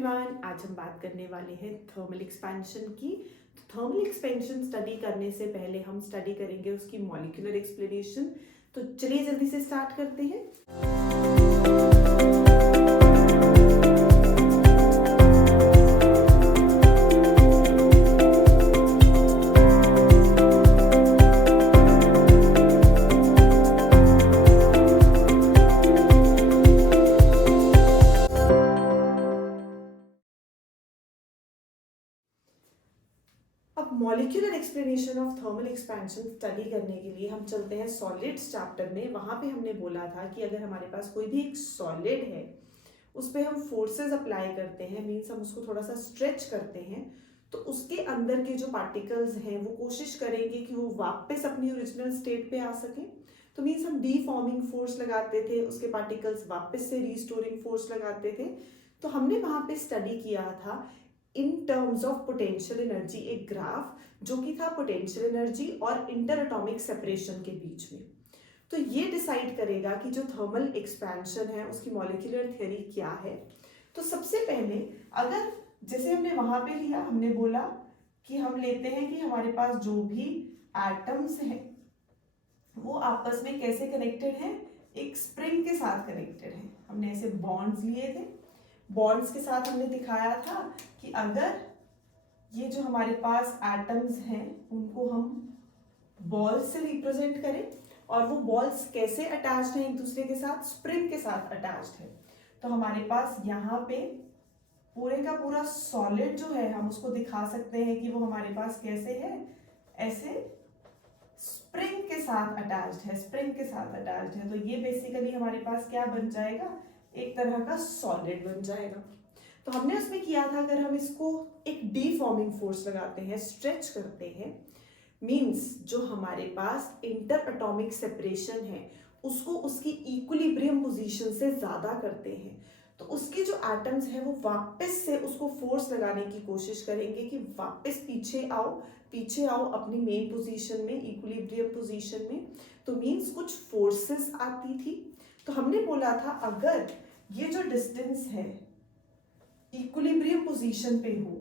Everyone, आज हम बात करने वाले हैं थर्मल एक्सपेंशन की। थर्मल एक्सपेंशन स्टडी करने से पहले हम स्टडी करेंगे उसकी मॉलिक्यूलर एक्सप्लेनेशन। तो चलिए जल्दी से स्टार्ट करते हैं। अब molecular explanation of thermal expansion study करने के लिए हम चलते हैं सॉलिड्स चैप्टर में। वहां पे हमने बोला था कि अगर हमारे पास कोई भी एक सॉलिड है उस पर हम फोर्सेस अप्लाई करते हैं, मीन्स हम उसको थोड़ा सा स्ट्रेच करते हैं, तो उसके अंदर के जो पार्टिकल्स हैं वो कोशिश करेंगे कि वो वापस अपनी ओरिजिनल स्टेट पे आ सके। तो मीन्स हम डीफॉर्मिंग फोर्स लगाते थे, उसके पार्टिकल्स वापस से रीस्टोरिंग फोर्स लगाते थे। तो हमने वहां पे स्टडी किया था in terms of potential energy, एक ग्राफ जो कि था पोटेंशियल एनर्जी और इंटर एटॉमिक सेपरेशन के बीच में। तो ये डिसाइड करेगा कि जो थर्मल एक्सपेंशन है उसकी मॉलिक्यूलर थ्योरी क्या है। तो सबसे पहले अगर जैसे हमने वहां पे लिया, हमने बोला कि हम लेते हैं कि हमारे पास जो भी एटम्स हैं वो आपस में कैसे कनेक्टेड हैं, एक स्प्रिंग के साथ कनेक्टेड है। हमने ऐसे बॉन्ड्स लिए थे, बॉन्ड्स के साथ हमने दिखाया था कि अगर ये जो हमारे पास एटम्स हैं उनको हम बॉल्स से रिप्रेजेंट करें और वो बॉल्स कैसे अटैच्ड हैं एक दूसरे के साथ, स्प्रिंग के साथ अटैच्ड है। तो हमारे पास यहाँ पे पूरे का पूरा सॉलिड जो है हम उसको दिखा सकते हैं कि वो हमारे पास कैसे है, ऐसे स्प्रिंग के साथ अटैच्ड है, स्प्रिंग के साथ अटैच्ड है। तो ये बेसिकली हमारे पास क्या बन जाएगा, एक तरह का सॉलिड बन जाएगा। तो हमने उसमें किया था अगर हम इसको एक डीफॉर्मिंग फोर्स लगाते हैं, स्ट्रेच करते हैं, मींस जो हमारे पास इंटर एटॉमिक सेपरेशन है उसको उसकी इक्विलिब्रियम पोजीशन से ज्यादा करते हैं, तो उसके जो एटम्स हैं वो वापस से उसको फोर्स लगाने की कोशिश करेंगे कि वापस पीछे आओ अपनी मेन पोजीशन में, इक्विलिब्रियम पोजीशन में। तो मींस कुछ फोर्सेस आती थी। तो हमने बोला था अगर ये जो डिस्टेंस है इक्विलिब्रियम पोजीशन पे हो,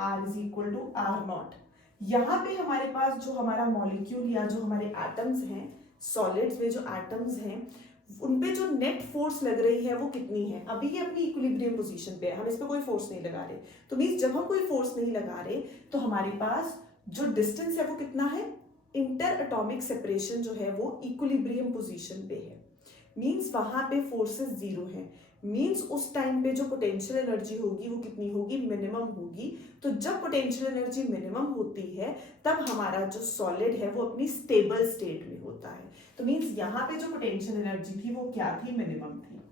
r is equal to R naught, यहाँ पे हमारे पास जो हमारा मॉलिक्यूल या जो हमारे एटम्स हैं, सॉलिड्स में जो एटम्स हैं उनपे जो नेट फोर्स लग रही है वो कितनी है। अभी ये अपनी इक्विलिब्रियम पोजीशन पे है, हम इस पे कोई फोर्स नहीं लगा रहे। तो मींस जब हम कोई फोर्स नहीं लगा रहे तो हमारे पास जो डिस्टेंस है वो कितना है, इंटर एटॉमिक सेपरेशन जो है वो इक्विलिब्रियम पोजीशन पे है, मींस वहां पे फोर्सेस जीरो है। मींस उस टाइम पे जो पोटेंशियल एनर्जी होगी वो कितनी होगी, मिनिमम होगी। तो जब पोटेंशियल एनर्जी मिनिमम होती है तब हमारा जो सॉलिड है वो अपनी स्टेबल स्टेट में होता है। तो मींस यहाँ पे जो पोटेंशियल एनर्जी थी वो क्या थी, मिनिमम थी।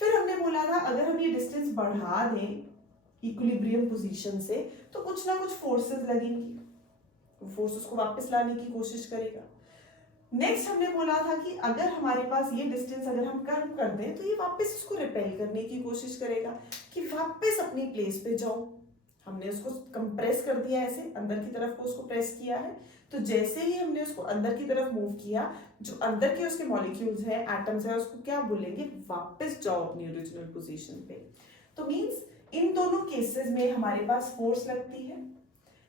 फिर हमने बोला था अगर हम ये डिस्टेंस बढ़ा दें इक्विलिब्रियम पोजीशन से तो कुछ ना कुछ फोर्सेस लगेंगी, फोर्स उसको वापस लाने की कोशिश करेगा। नेक्स्ट हमने बोला था कि अगर हमारे पास ये डिस्टेंस अगर हम कम कर दें तो ये वापस उसको रिपेल करने की कोशिश करेगा कि वापस अपनी प्लेस पे जाओ। हमने उसको कंप्रेस कर दिया, ऐसे अंदर की तरफ को उसको प्रेस किया है। तो जैसे ही हमने उसको अंदर की तरफ मूव किया, जो अंदर के उसके मॉलिक्यूल्स हैं, एटम्स हैं, उसको क्या बोलेंगे, वापस जाओ अपनी ओरिजिनल पोजीशन पे। तो मींस इन दोनों केसेस में हमारे पास फोर्स लगती है,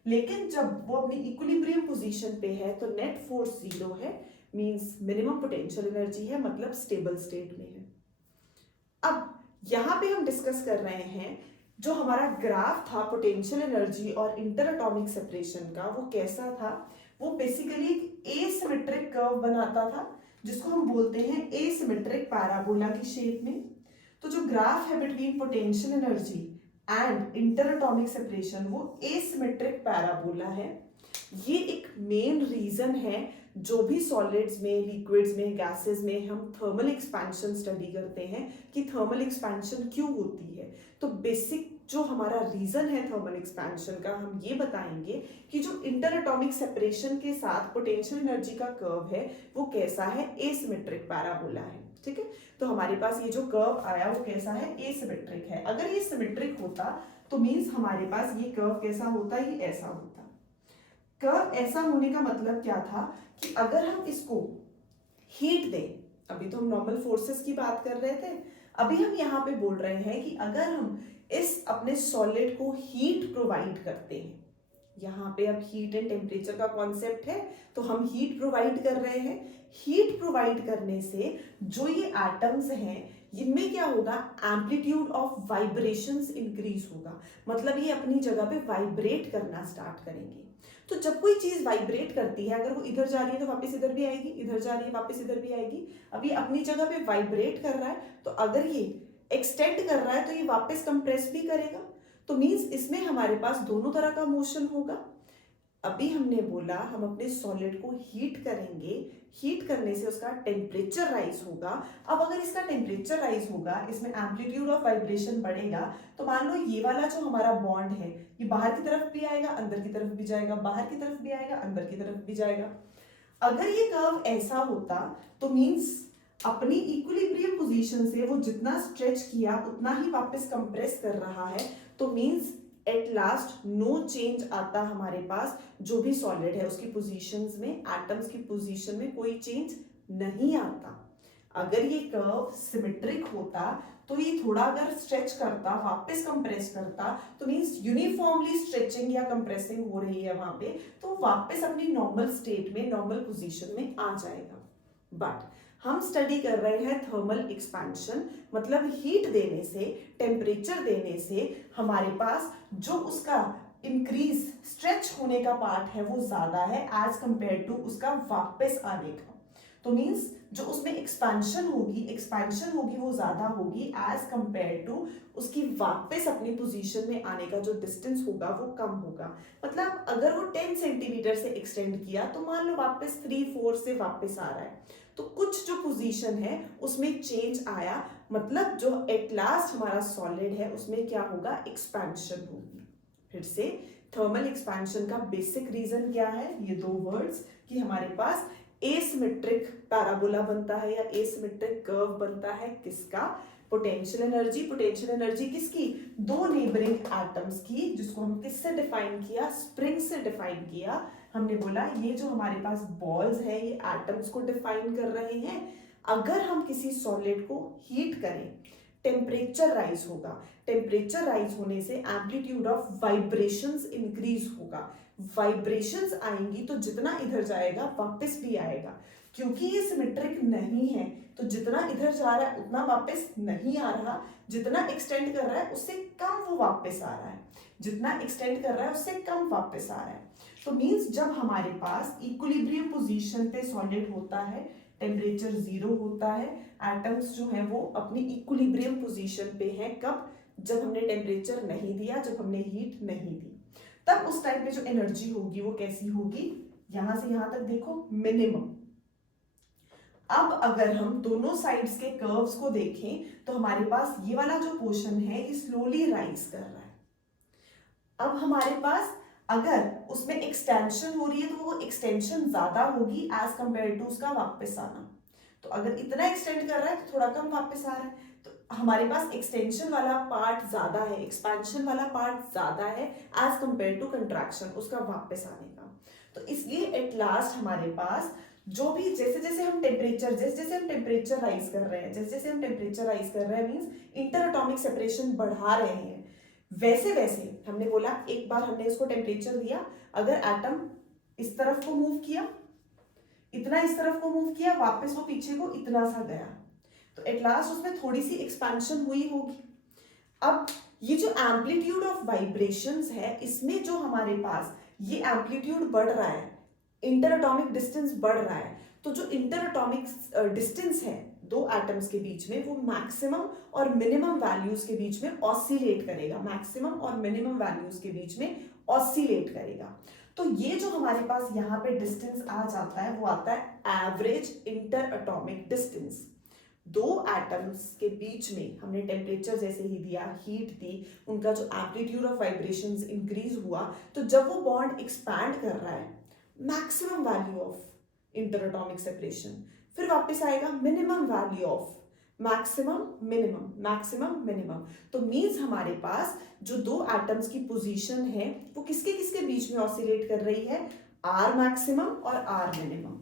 लेकिन जब वो अपनी इक्विलिब्रियम पोजीशन पे है तो नेट फोर्स जीरो है, मींस मिनिमम पोटेंशियल एनर्जी है, मतलब स्टेबल स्टेट में है। अब यहाँ पे हम डिस्कस कर रहे हैं जो हमारा ग्राफ था पोटेंशियल एनर्जी और इंटर एटॉमिक सेपरेशन का, वो कैसा था, वो बेसिकली एक एसिमेट्रिक कर्व बनाता था जिसको हम बोलते हैं एसिमेट्रिक पैराबोला की शेप में। तो जो ग्राफ है between potential energy and inter atomic separation वो एसिमेट्रिक पैराबोला है। ये एक मेन रीजन है जो भी सॉलिड्स में, लिक्विड्स में, गैसेस में हम थर्मल एक्सपेंशन स्टडी करते हैं कि थर्मल एक्सपेंशन क्यों होती है। तो बेसिक जो हमारा रीजन है थर्मल एक्सपेंशन का, हम ये बताएंगे कि जो इंटर एटॉमिक सेपरेशन के साथ पोटेंशियल एनर्जी का कर्व है वो कैसा है, एसिमेट्रिक पैराबोला है। ठीक है, तो हमारे पास ये जो कर्व आया वो कैसा है, एसिमेट्रिक है। अगर ये सिमेट्रिक होता तो मींस हमारे पास ये कर्व कैसा होता, ये ऐसा होता। कर्व ऐसा होने का मतलब क्या था कि अगर हम इसको हीट दें, अभी तो हम नॉर्मल फोर्सेस की बात कर रहे थे, अभी हम यहाँ पे बोल रहे हैं कि अगर हम इस अपने सॉलिड को हीट प्रोवाइड करते हैं। यहाँ पे अब हीट एंड टेम्परेचर का कॉन्सेप्ट है, तो हम हीट प्रोवाइड कर रहे हैं। हीट प्रोवाइड करने से जो ये एटम्स हैं इनमें क्या होगा, एम्पलीट्यूड ऑफ वाइब्रेशंस इंक्रीज होगा, मतलब ये अपनी जगह पे वाइब्रेट करना स्टार्ट करेंगे। तो जब कोई चीज वाइब्रेट करती है, अगर वो इधर जा रही है तो वापस इधर भी आएगी, इधर जा रही है वापस इधर भी आएगी। अब ये अपनी जगह पे वाइब्रेट कर रहा है, तो अगर ये एक्सटेंड कर रहा है तो ये वापस कंप्रेस भी करेगा। तो मीन्स इसमें हमारे पास दोनों तरह का मोशन होगा। अभी हमने बोला हम अपने सॉलिड को हीट करेंगे, हीट करने से उसका टेम्परेचर राइज होगा। अब अगर इसका टेम्परेचर राइज होगा, इसमें एम्पलीट्यूड ऑफ वाइब्रेशन बढ़ेगा, तो मान लो ये वाला जो हमारा बॉन्ड है ये बाहर की तरफ भी आएगा, अंदर की तरफ भी जाएगा, बाहर की तरफ भी आएगा, अंदर की तरफ भी जाएगा। अगर ये कर्व ऐसा होता तो मीन्स अपनी इक्विलिब्रियम पोजीशन से वो जितना स्ट्रेच किया उतना ही वापस कंप्रेस कर रहा है, तो means at last no change आता हमारे पास। जो भी सॉलिड है उसकी पोजीशंस में, एटम्स की पोजीशन में कोई चेंज नहीं आता। अगर ये कर्व सिमेट्रिक होता तो ये थोड़ा अगर स्ट्रेच करता वापस कंप्रेस करता, तो मींस यूनिफॉर्मली स्ट्रेचिंग या कंप्रेसिंग हो रही है वहां पे, तो वापस अपनी नॉर्मल स्टेट में, नॉर्मल पोजीशन में आ जाएगा। बट हम स्टडी कर रहे हैं थर्मल एक्सपेंशन, मतलब हीट देने से, टेम्परेचर देने से हमारे पास जो उसका इंक्रीज स्ट्रेच होने का पार्ट है वो ज्यादा है एज कंपेयर टू उसका वापस आने का। तो मींस जो उसमें एक्सपेंशन होगी वो ज्यादा होगी एज कंपेयर टू उसकी वापस अपनी पोजीशन में आने का जो डिस्टेंस होगा वो कम होगा। मतलब अगर वो 10 सेंटीमीटर से एक्सटेंड किया तो मान लो वापस 3-4 से वापस आ रहा है, तो कुछ जो पोजीशन है उसमें चेंज आया, मतलब जो एट लास्ट हमारा सॉलिड है उसमें क्या होगा, एक्सपेंशन होगी। फिर से थर्मल एक्सपेंशन का बेसिक रीजन क्या है, ये दो वर्ड्स, कि हमारे पास एसिमेट्रिक पैराबोला बनता है या एसिमेट्रिक कर्व बनता है। किसका, पोटेंशियल एनर्जी किसकी, दो नेबरिंग एटम्स की, जिसको हम किससे डिफाइन किया, स्प्रिंग से डिफाइन किया। हमने बोला ये जो हमारे पास बॉल्स है ये एटम्स को डिफाइन कर रहे हैं। अगर हम किसी सॉलिड को हीट करें, टेम्परेचर राइज होगा, टेम्परेचर राइज होने से एम्पलीट्यूड ऑफ वाइब्रेशंस इंक्रीज होगा, वाइब्रेशंस आएंगी तो जितना इधर जाएगा वापस भी आएगा। क्योंकि ये सिमेट्रिक नहीं है तो जितना इधर जा रहा है उतना वापस नहीं आ रहा, जितना एक्सटेंड कर रहा है उससे कम वो वापस आ रहा है, जितना एक्सटेंड कर रहा है उससे कम वापस आ रहा है। तो मींस जब हमारे पास इक्विलिब्रियम पोजीशन पे सॉलिड होता है, टेम्परेचर 0 होता है, एटम्स जो है वो अपनी इक्विलिब्रियम पोजीशन पे हैं। कब, जब हमने टेम्परेचर नहीं दिया, जब हमने हीट नहीं दी, तब उस टाइम पे जो एनर्जी होगी वो कैसी होगी, यहां से यहां तक देखो, मिनिमम। अब अगर हम दोनों साइड्स के कर्व्स को देखें तो हमारे पास ये वाला जो पोर्शन है ये स्लोली राइज कर रहा है। अब हमारे पास अगर उसमें एक्सटेंशन हो रही है तो वो एक्सटेंशन ज्यादा होगी एज कंपेयर टू उसका वापस आना। तो अगर इतना एक्सटेंड कर रहा है तो थोड़ा कम वापस आ रहा है, तो हमारे पास एक्सटेंशन वाला पार्ट ज्यादा है, एक्सपेंशन वाला पार्ट ज्यादा है एज कंपेयर टू कंट्रैक्शन, उसका वापस आने का। तो इसलिए एट लास्ट हमारे पास जो भी जैसे जैसे हम टेम्परेचर राइज कर रहे हैं, मींस इंटर एटॉमिक सेपरेशन बढ़ा रहे हैं, वैसे वैसे हमने बोला एक बार हमने इसको टेम्परेचर दिया, अगर एटम इस तरफ को मूव किया, इतना इस तरफ को मूव किया, वापस वो पीछे को इतना सा गया, तो एट लास्ट उसमें थोड़ी सी एक्सपेंशन हुई होगी। अब ये जो एम्पलीट्यूड ऑफ वाइब्रेशंस है, इसमें जो हमारे पास ये एम्पलीट्यूड बढ़ रहा है, इंटर एटॉमिक डिस्टेंस बढ़ रहा है, तो जो इंटर एटॉमिक डिस्टेंस है दो एटम्स के बीच में, वो मैक्सिमम और मिनिमम वैल्यूज के बीच में ऑसिलेट करेगा, मैक्सिमम और मिनिमम वैल्यूज के बीच में ऑसिलेट करेगा। तो ये जो हमारे पास यहाँ पे डिस्टेंस आ जाता है वो आता है एवरेज इंटर एटॉमिक डिस्टेंस। दो एटम्स के बीच में हमने टेम्परेचर जैसे ही दिया, हीट दी, उनका जो एम्पलीट्यूड ऑफ वाइब्रेशंस इंक्रीज हुआ, तो जब वो बॉन्ड एक्सपैंड कर रहा है, maximum value of inter atomic separation, फिर वापस आएगा minimum value of maximum minimum. तो मींस हमारे पास जो दो एटम्स की पोजीशन है वो किसके किसके बीच में ऑसिलेट कर रही है, आर मैक्सिमम और आर मिनिमम।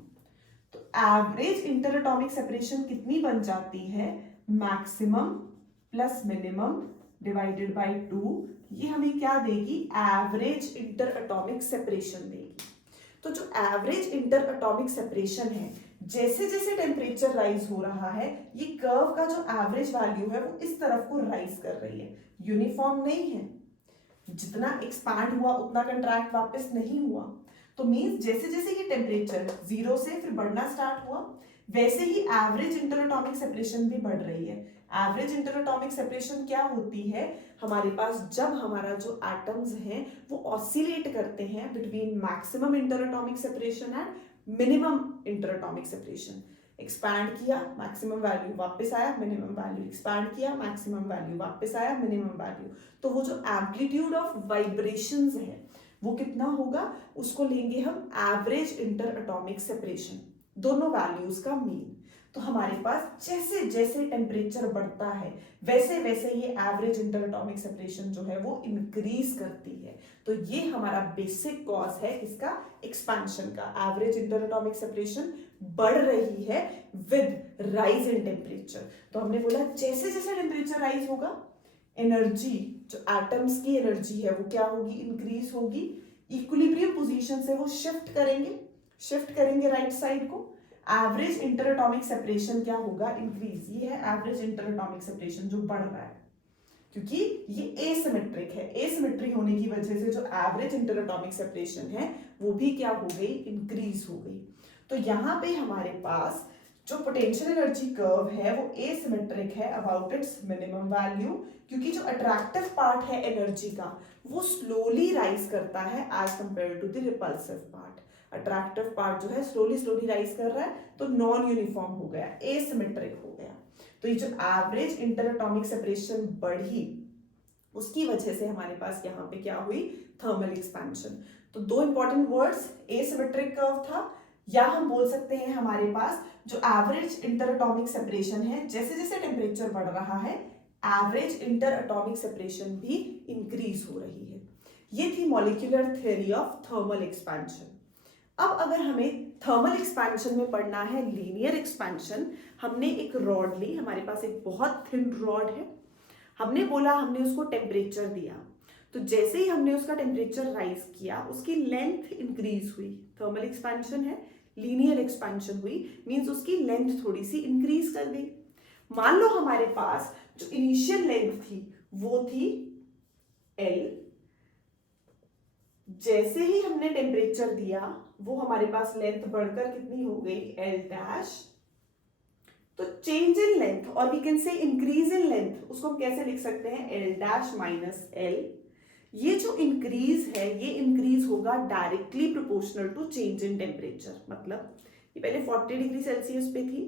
तो एवरेज इंटर एटॉमिक सेपरेशन कितनी बन जाती है, maximum plus minimum divided by 2, ये हमें क्या देगी, एवरेज इंटर एटॉमिक सेपरेशन देगी। तो जो एवरेज इंटर एटॉमिक सेपरेशन है, जैसे जैसे टेम्परेचर राइज हो रहा है, ये कर्व का जो एवरेज वैल्यू है वो इस तरफ को राइज कर रही है, यूनिफॉर्म नहीं है। जितना एक्सपैंड हुआ उतना कंट्रैक्ट वापस नहीं हुआ। तो मींस जैसे जैसे ये टेम्परेचर 0 से फिर बढ़ना स्टार्ट हुआ, वैसे ही एवरेज इंटर एटॉमिक सेपरेशन भी बढ़ रही है। एवरेज इंटर एटॉमिक सेपरेशन क्या होती है, हमारे पास जब हमारा जो एटम्स हैं वो ऑसिलेट करते हैं between maximum inter atomic separation and minimum inter atomic separation. Expand किया, मैक्सिमम वैल्यू, वापस आया मिनिमम वैल्यू, एक्सपैंड किया, मैक्सिमम वैल्यू, वापस आया मिनिमम वैल्यू। तो वो जो एम्पलीट्यूड ऑफ वाइब्रेशंस है वो कितना होगा, उसको लेंगे हम एवरेज इंटर एटॉमिक सेपरेशन, दोनों वैल्यूज का मीन। तो हमारे पास जैसे जैसे टेम्परेचर बढ़ता है वैसे वैसे ये एवरेज इंटर एटॉमिक सेपरेशन जो है वो इंक्रीज करती है। तो ये हमारा बेसिक कॉज है इसका, एक्सपेंशन का। एवरेज इंटर एटॉमिक सेपरेशन बढ़ रही है विद राइज इन टेम्परेचर। तो हमने बोला जैसे जैसे टेम्परेचर राइज होगा, एनर्जी, जो एटम्स की एनर्जी है वो क्या होगी, इंक्रीज होगी। इक्विलिब्रियम पोजीशन से वो शिफ्ट करेंगे राइट साइड को। एवरेज इंटर एटॉमिक सेपरेशन क्या होगा, इंक्रीज। ये है एवरेज इंटर एटॉमिक सेपरेशन जो बढ़ रहा है, क्योंकि ये एसिमेट्रिक है। एसिमेट्री होने की वजह से जो एवरेज इंटर एटॉमिक सेपरेशन है वो भी क्या हो गई, इंक्रीज हो गई। तो यहाँ पे हमारे पास जो पोटेंशियल एनर्जी कर्व है वो एसिमेट्रिक है अबाउट इट्स मिनिमम वैल्यू, क्योंकि जो अट्रैक्टिव पार्ट है एनर्जी का वो स्लोली राइज करता है as compared to the repulsive part. Attractive part जो है स्लोली राइज कर रहा है, तो नॉन यूनिफॉर्म हो गया, एसिमेट्रिक हो गया। तो ये जो एवरेज इंटर एटॉमिक सेपरेशन बढ़ी, उसकी वजह से हमारे पास यहाँ पे क्या हुई, थर्मल एक्सपेंशन। तो दो इंपॉर्टेंट वर्ड्स, एसिमेट्रिक कर्व था, या हम बोल सकते हैं हमारे पास जो एवरेज इंटर एटॉमिक सेपरेशन है, जैसे जैसे टेम्परेचर बढ़ रहा है एवरेज इंटर एटॉमिक सेपरेशन भी इंक्रीज हो रही है। ये थी molecular theory of thermal expansion. अब अगर हमें थर्मल एक्सपेंशन में पढ़ना है लीनियर एक्सपेंशन, हमने एक रॉड ली, हमारे पास एक बहुत थिन रॉड है, हमने बोला हमने उसको टेम्परेचर दिया, तो जैसे ही हमने उसका टेम्परेचर राइज किया उसकी लेंथ इंक्रीज हुई। थर्मल एक्सपेंशन है, लीनियर एक्सपेंशन हुई, मींस उसकी लेंथ थोड़ी सी इंक्रीज कर गई। मान लो हमारे पास जो इनिशियल लेंथ थी वो थी L, जैसे ही हमने टेम्परेचर दिया वो हमारे पास लेंथ बढ़कर कितनी हो गई, L डैश। तो चेंज इन लेंथ, और we can say increase in length, उसको हम कैसे लिख सकते हैं, L डैश माइनस L। ये जो इंक्रीज है ये इंक्रीज होगा directly proportional to change in temperature. मतलब ये पहले 40 डिग्री सेल्सियस पे थी,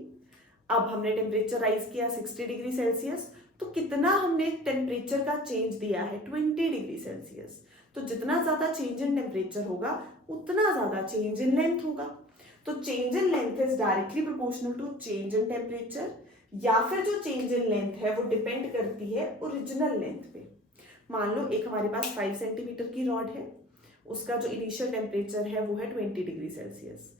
अब हमने टेम्परेचर राइज किया 60 डिग्री सेल्सियस, तो कितना हमने टेम्परेचर का चेंज दिया है, 20 डिग्री सेल्सियस। तो जितना ज्यादा चेंज इन टेम्परेचर होगा उतना ज्यादा चेंज इन लेंथ होगा। तो change in length is directly proportional to change in temperature, या फिर जो चेंज इन लेंथ है वो डिपेंड करती है ओरिजिनल लेंथ पे। मान लो एक हमारे पास 5 सेंटीमीटर की रॉड है, उसका जो इनिशियल टेम्परेचर है वो है 20 डिग्री सेल्सियस।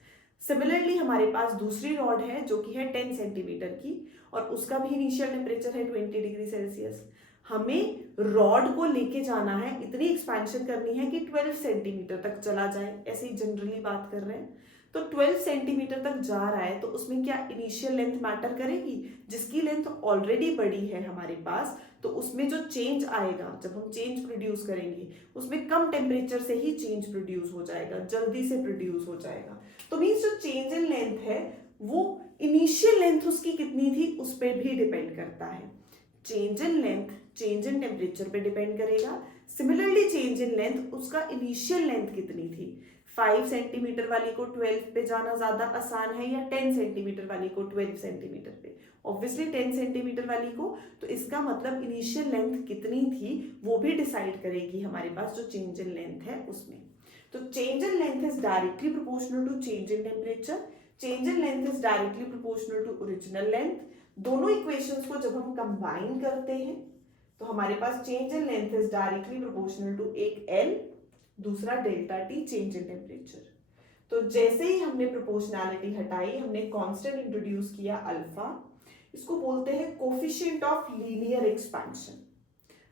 सिमिलरली हमारे पास दूसरी रॉड है जो कि है 10 सेंटीमीटर की, और उसका भी इनिशियल टेम्परेचर है 20 डिग्री सेल्सियस। हमें रॉड को लेके जाना है, इतनी एक्सपेंशन करनी है कि 12 सेंटीमीटर तक चला जाए, ऐसे ही जनरली बात कर रहे हैं। तो 12 सेंटीमीटर तक जा रहा है, तो उसमें क्या इनिशियल लेंथ मैटर करेगी, जिसकी लेंथ ऑलरेडी बड़ी है हमारे पास, तो उसमें जो चेंज आएगा जब हम चेंज प्रोड्यूस करेंगे उसमें कम टेम्परेचर से ही चेंज प्रोड्यूस हो जाएगा, जल्दी से प्रोड्यूस हो जाएगा। तो मीन्स जो चेंज इन लेंथ है वो इनिशियल लेंथ उसकी कितनी थी उस पर भी डिपेंड करता है। Change in length change in temperature पे डिपेंड करेगा। सिमिलरली चेंज इन लेंथ उसका इनिशियल लेंथ कितनी थी, 5 सेंटीमीटर वाली को 12 पे जाना ज्यादा आसान है या 10 सेंटीमीटर वाली को 12 सेंटीमीटर पे, ऑब्वियसली 10 सेंटीमीटर वाली को। तो इसका मतलब इनिशियल लेंथ कितनी थी वो भी डिसाइड करेगी हमारे पास जो चेंज इन लेंथ है उसमें। तो change in length is directly proportional to change in temperature, change in length is directly proportional to original length. दोनों इक्वेशंस को जब हम कंबाइन करते हैं तो हमारे पास change in length is directly proportional to एक L, दूसरा delta T change in temperature. तो जैसे ही हमने प्रोपोर्शनैलिटी हटाई, हमने कांस्टेंट इंट्रोड्यूस किया अल्फा, इसको बोलते हैं coefficient of linear expansion.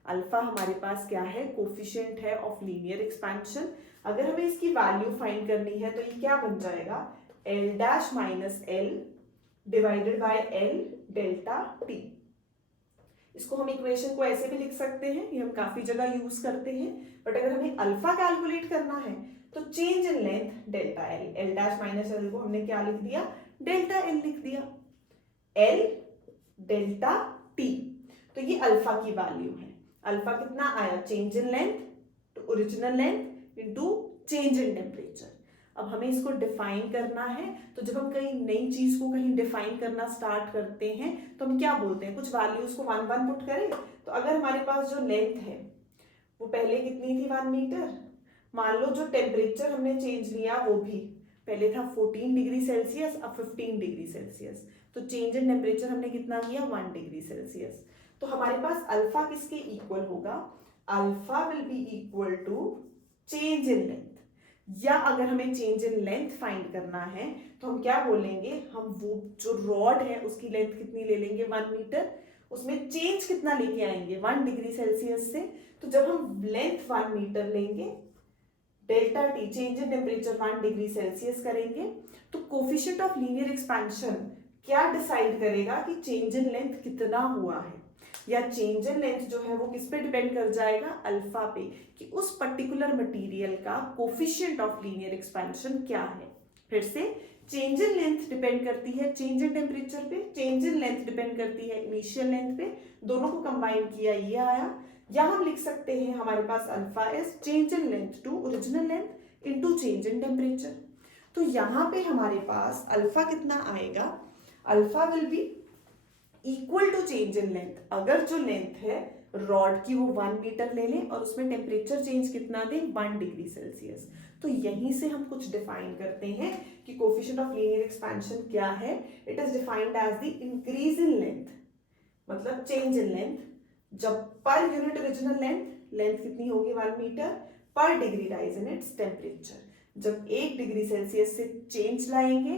Alpha हमारे पास क्या है, कोफिशिएंट है ऑफ लीनियर एक्सपेंशन। अगर हमें इसकी वैल्यू फाइंड करनी है तो ये क्या बन जाएगा, L dash minus L divided by L delta T. इसको हम इक्वेशन को ऐसे भी लिख सकते हैं, ये हम काफी जगह यूज करते हैं, बट अगर हमें अल्फा कैलकुलेट करना है तो change in length delta L, L dash minus L को हमने क्या लिख दिया, डेल्टा एल लिख दिया, एल डेल्टा टी। तो ये अल्फा की वैल्यू है। अल्फा कितना आया, change in length to original length into change in temperature. अब हमें इसको डिफाइन करना है, तो जब हम कहीं नई चीज को कहीं डिफाइन करना स्टार्ट करते हैं तो हम क्या बोलते हैं, कुछ वैल्यूज को 1 1 पुट करें। तो अगर हमारे पास जो लेंथ है वो पहले कितनी थी, 1 मीटर। मान लो जो टेम्परेचर हमने चेंज लिया वो भी पहले था 14 डिग्री सेल्सियस, अब 15 डिग्री सेल्सियस, तो चेंज इन टेम्परेचर हमने कितना किया, 1 डिग्री सेल्सियस। तो हमारे पास अल्फा किसके इक्वल होगा, alpha will be equal to change in length. या अगर हमें चेंज इन लेंथ फाइंड करना है तो हम क्या बोलेंगे, हम वो जो रॉड है उसकी लेंथ कितनी ले लेंगे, 1 मीटर, उसमें चेंज कितना लेके आएंगे, 1 डिग्री सेल्सियस से। तो जब हम लेंथ 1 मीटर लेंगे, delta T change in temperature 1 degree Celsius करेंगे, तो कोफिशिएंट ऑफ लीनियर एक्सपेंशन क्या डिसाइड करेगा कि चेंज इन लेंथ कितना हुआ है, या चेंज इन लेंथ जो है वो किस पे डिपेंड कर जाएगा, अल्फा पे, कि उस पर्टिकुलर मटेरियल का कोफिशिएंट ऑफ लीनियर एक्सपेंशन क्या है। फिर से चेंज इन लेंथ डिपेंड करती है चेंज इन टेम्परेचर पे, चेंज इन लेंथ डिपेंड करती है इनिशियल लेंथ पे, दोनों को कंबाइन किया ये आया। या हम लिख सकते हैं हमारे पास alpha is change in length to original length into change in temperature. तो यहाँ पे हमारे पास अल्फा कितना आएगा, alpha will be equal to change in length. अगर जो लेंथ है रॉड की वो 1 मीटर ले लें और उसमें टेम्परेचर चेंज कितना दें, 1 डिग्री सेल्सियस। तो यहीं से हम कुछ डिफाइन करते हैं कि कोफिशिएंट ऑफ लीनियर एक्सपेंशन क्या है। It is defined as the increase in length, मतलब चेंज इन लेंथ, जब पर यूनिट ओरिजिनल लेंथ कितनी होगी, 1 मीटर, पर degree rise in its temperature. जब 1 डिग्री सेल्सियस से चेंज लाएंगे,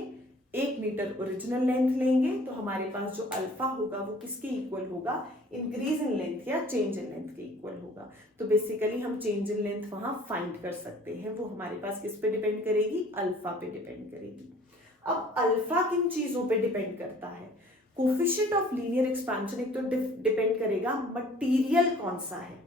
1 मीटर ओरिजिनल लेंथ लेंगे, तो हमारे पास जो अल्फा होगा वो किसके इक्वल होगा, इंक्रीज इन लेंथ या चेंज इन लेंथ के इक्वल होगा। तो बेसिकली हम चेंज इन लेंथ वहां फाइंड कर सकते हैं, वो हमारे पास किस पे डिपेंड करेगी, अल्फा पे डिपेंड करेगी। अब अल्फा किन चीजों पे डिपेंड करता है, कोफिशिएंट ऑफ लीनियर एक्सपेंशन एक तो डिपेंड करेगा मटेरियल कौन सा है,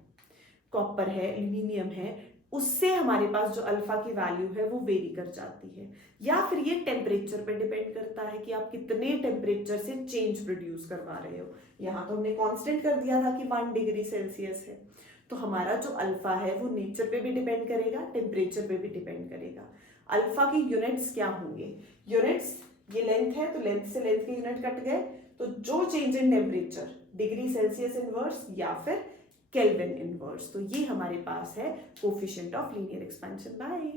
कॉपर है, एल्यूमिनियम है, उससे हमारे पास जो अल्फा की वैल्यू है वो वेरी कर जाती है। या फिर ये टेम्परेचर पे डिपेंड करता है कि आप कितने टेम्परेचर से चेंज प्रोड्यूस करवा रहे हो। यहाँ तो हमने कांस्टेंट कर दिया था कि 1 डिग्री सेल्सियस है, तो हमारा जो अल्फा है वो नेचर पे भी डिपेंड करेगा, टेम्परेचर पे भी डिपेंड करेगा। अल्फा की यूनिट्स क्या होंगे, यूनिट्स, ये लेंथ है तो लेंथ से लेंथ के यूनिट कट गए, तो जो change in temperature, degree Celsius inverse या फिर केल्विन इनवर्स, तो ये हमारे पास है coefficient of linear expansion. Bye.